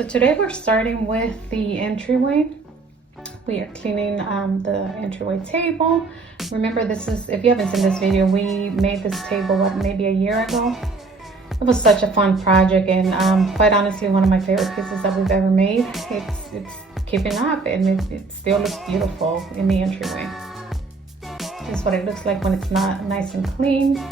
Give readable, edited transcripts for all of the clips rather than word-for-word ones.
So today we're starting with the entryway. We are cleaning the entryway table. Remember, this is, if you haven't seen this video, we made this table, maybe a year ago. It was such a fun project, and quite honestly, one of my favorite pieces that we've ever made. It's keeping up, and it still looks beautiful in the entryway. This is what it looks like when it's not nice and clean.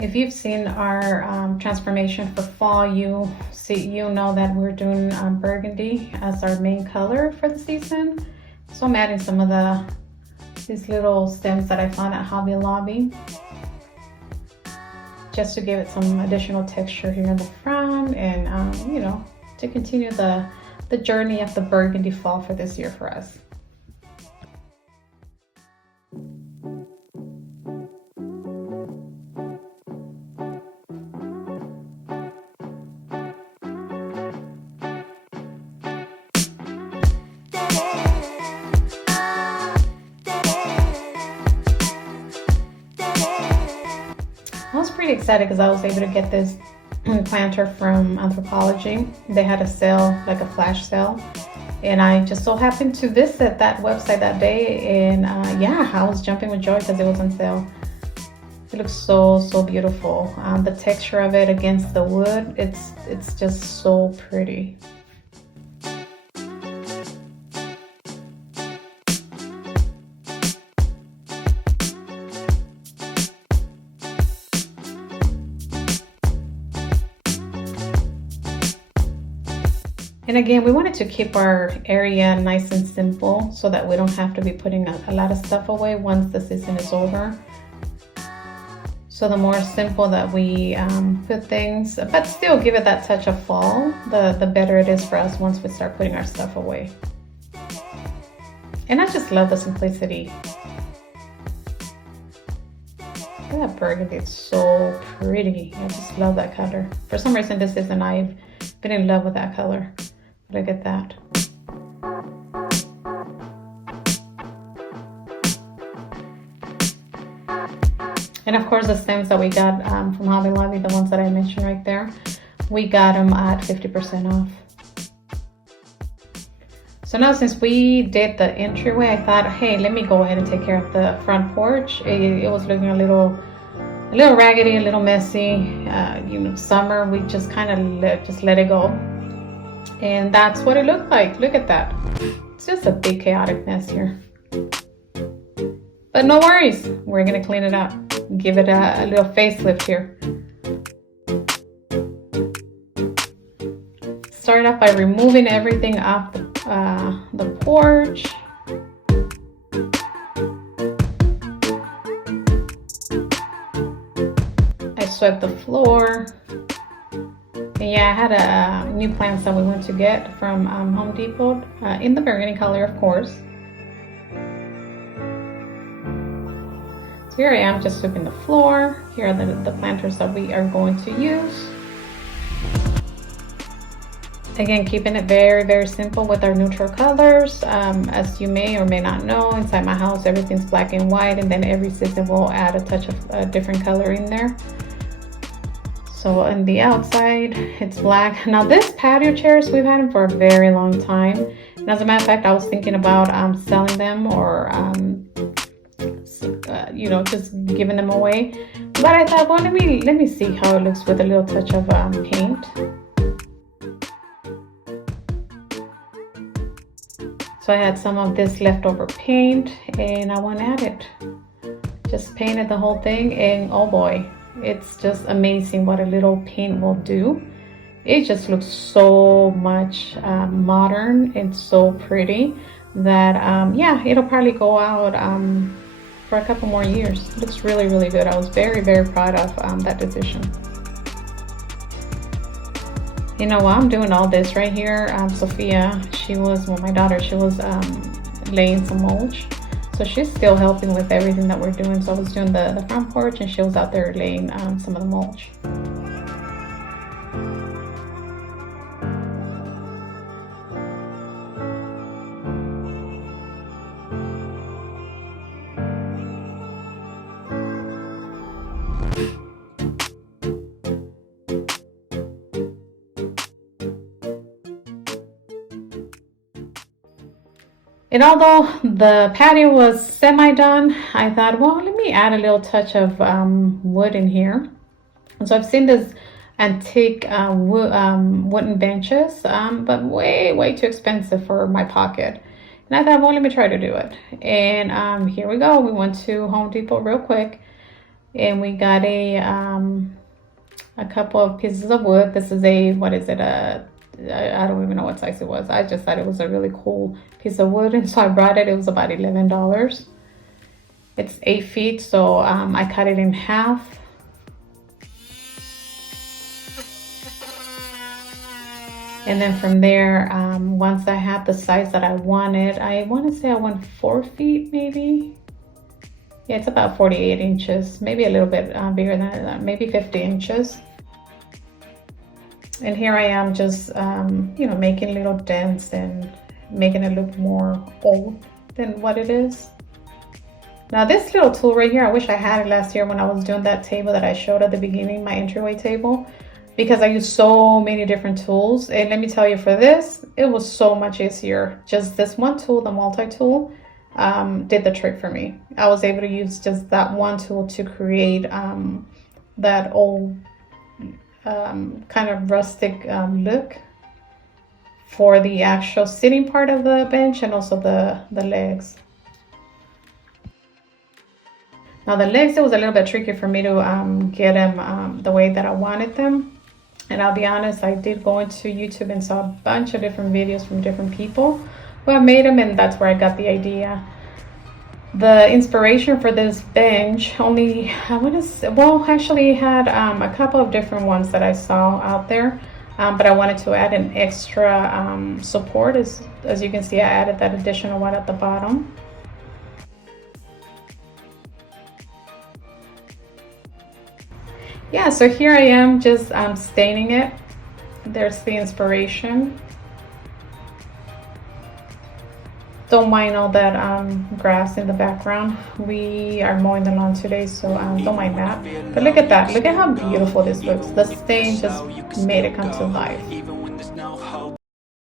If you've seen our transformation for fall, you know that we're doing burgundy as our main color for the season. So I'm adding some of these little stems that I found at Hobby Lobby, just to give it some additional texture here in the front, and you know, to continue the journey of the burgundy fall for this year for us. I was pretty excited because I was able to get this planter from Anthropology. They had a sale, like a flash sale, and I just so happened to visit that website that day, and yeah, I was jumping with joy because it was on sale. It looks so beautiful. The texture of it against the wood, it's just so pretty. And again, we wanted to keep our area nice and simple so that we don't have to be putting a lot of stuff away once the season is over. So the more simple that we put things, but still give it that touch of fall, the better it is for us once we start putting our stuff away. And I just love the simplicity. Look at that burgundy, it's so pretty. I just love that color. For some reason, this season I've been in love with that color. Look at that. And of course, the stems that we got from Hobby Lobby, the ones that I mentioned right there, we got them at 50% off. So now, since we did the entryway, I thought, hey, let me go ahead and take care of the front porch. It was looking a little raggedy, a little messy. You know, summer, we just kind of just let it go. And that's what it looked like. Look at that. It's just a big chaotic mess here. But no worries. We're going to clean it up. Give it a little facelift here. Start off by removing everything off the porch. I swept the floor. And yeah, I had new plants that we went to get from Home Depot in the burgundy color, of course. So here I am, just sweeping the floor. Here are the planters that we are going to use. Again, keeping it very simple with our neutral colors. As you may or may not know, inside my house, everything's black and white, and then every season we'll add a touch of a different color in there. So on the outside, it's black. Now this patio chairs, we've had them for a very long time. And as a matter of fact, I was thinking about selling them or, you know, just giving them away. But I thought, well, let me see how it looks with a little touch of paint. So I had some of this leftover paint, and I went at it. Just painted the whole thing, and oh boy. It's just amazing what a little paint will do. It just looks so much modern and so pretty that yeah, it'll probably go out for a couple more years. It looks really good. I was very proud of that decision. You know, while I'm doing all this right here, Sophia, my daughter, she was laying some mulch. So she's still helping with everything that we're doing. So I was doing the front porch, and she was out there laying some of the mulch. And although the patio was semi-done, I thought, well, let me add a little touch of wood in here. And so I've seen this antique wooden benches, but way too expensive for my pocket. And I thought, well, let me try to do it. And here we go. We went to Home Depot real quick, and we got a couple of pieces of wood. This is a, what is it, I don't even know what size it was. I just thought it was a really cool piece of wood, and so I brought it. It was about $11. It's 8 feet, so I cut it in half. And then from there, once I had the size that I wanted, I want to say I went 4 feet maybe. Yeah, it's about 48 inches, maybe a little bit bigger than that, maybe 50 inches. And here I am just, you know, making little dents and making it look more old than what it is. Now this little tool right here, I wish I had it last year when I was doing that table that I showed at the beginning, my entryway table, because I use so many different tools. And let me tell you, for this, it was so much easier. Just this one tool, the multi-tool, did the trick for me. I was able to use just that one tool to create that old kind of rustic look for the actual sitting part of the bench, and also the legs. Now the legs, it was a little bit tricky for me to get them the way that I wanted them. And I'll be honest, I did go into YouTube and saw a bunch of different videos from different people who have made them, and that's where I got the idea. The inspiration for this bench only, I want to say, well, actually had a couple of different ones that I saw out there, but I wanted to add an extra support. As you can see, I added that additional one at the bottom. Yeah, so here I am just staining it. There's the inspiration. Don't mind all that grass in the background. We are mowing the lawn today, so don't mind that. But look at that. Look at how beautiful this looks. The stain just made it come to life. Even when there's no hope,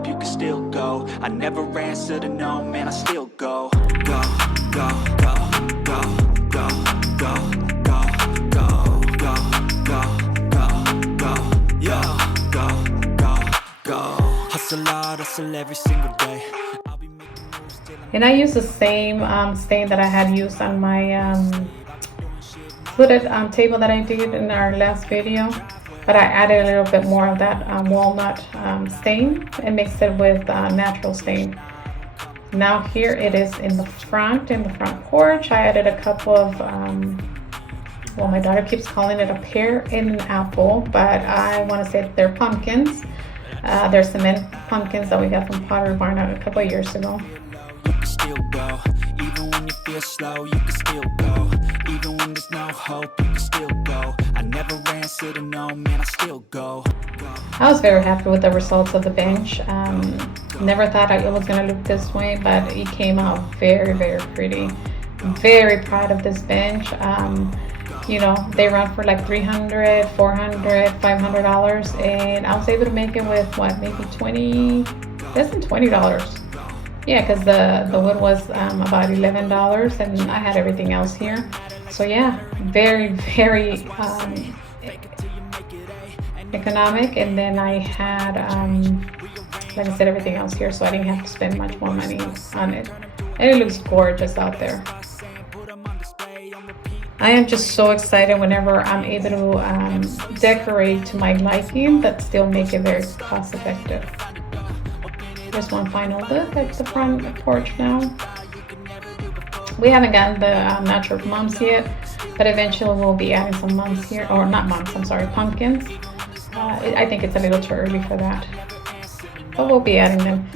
you can still go. I never answer to no, man, I still go. Go, go, go, go, go, go, go, go, go, go, go, go, yeah, go, go, go. Hustle hard, hustle every single day. And I used the same stain that I had used on my footed table that I did in our last video, but I added a little bit more of that walnut stain and mixed it with natural stain. Now here it is in the front porch. I added a couple of, well, my daughter keeps calling it a pear and an apple, but I want to say they're pumpkins. They're cement pumpkins that we got from Pottery Barn a couple of years ago. Still go, even when you feel slow, you can still go. Even when there's no hope, you can still go. I never answer to no, man, I still go. I was very happy with the results of the bench. Never thought it was gonna look this way, but it came out very pretty. I'm very proud of this bench. You know, they run for like $300, $400, $500, and I was able to make it with what, maybe less than $20. Yeah, because the wood was about $11, and I had everything else here. So yeah, very economic. And then I had, like I said, everything else here, so I didn't have to spend much more money on it. And it looks gorgeous out there. I am just so excited whenever I'm able to decorate to my liking, but still make it very cost effective. Just one final look at the front porch now. We haven't gotten the natural mums yet, but eventually we'll be adding some mums here, or not mums, I'm sorry, pumpkins. I think it's a little too early for that, but we'll be adding them.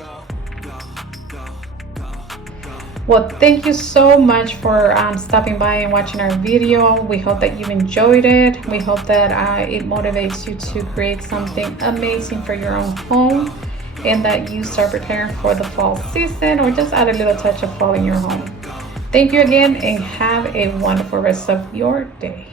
Well, thank you so much for stopping by and watching our video. We hope that you enjoyed it. We hope that it motivates you to create something amazing for your own home, and that you start preparing for the fall season, or just add a little touch of fall in your home. Thank you again, and have a wonderful rest of your day.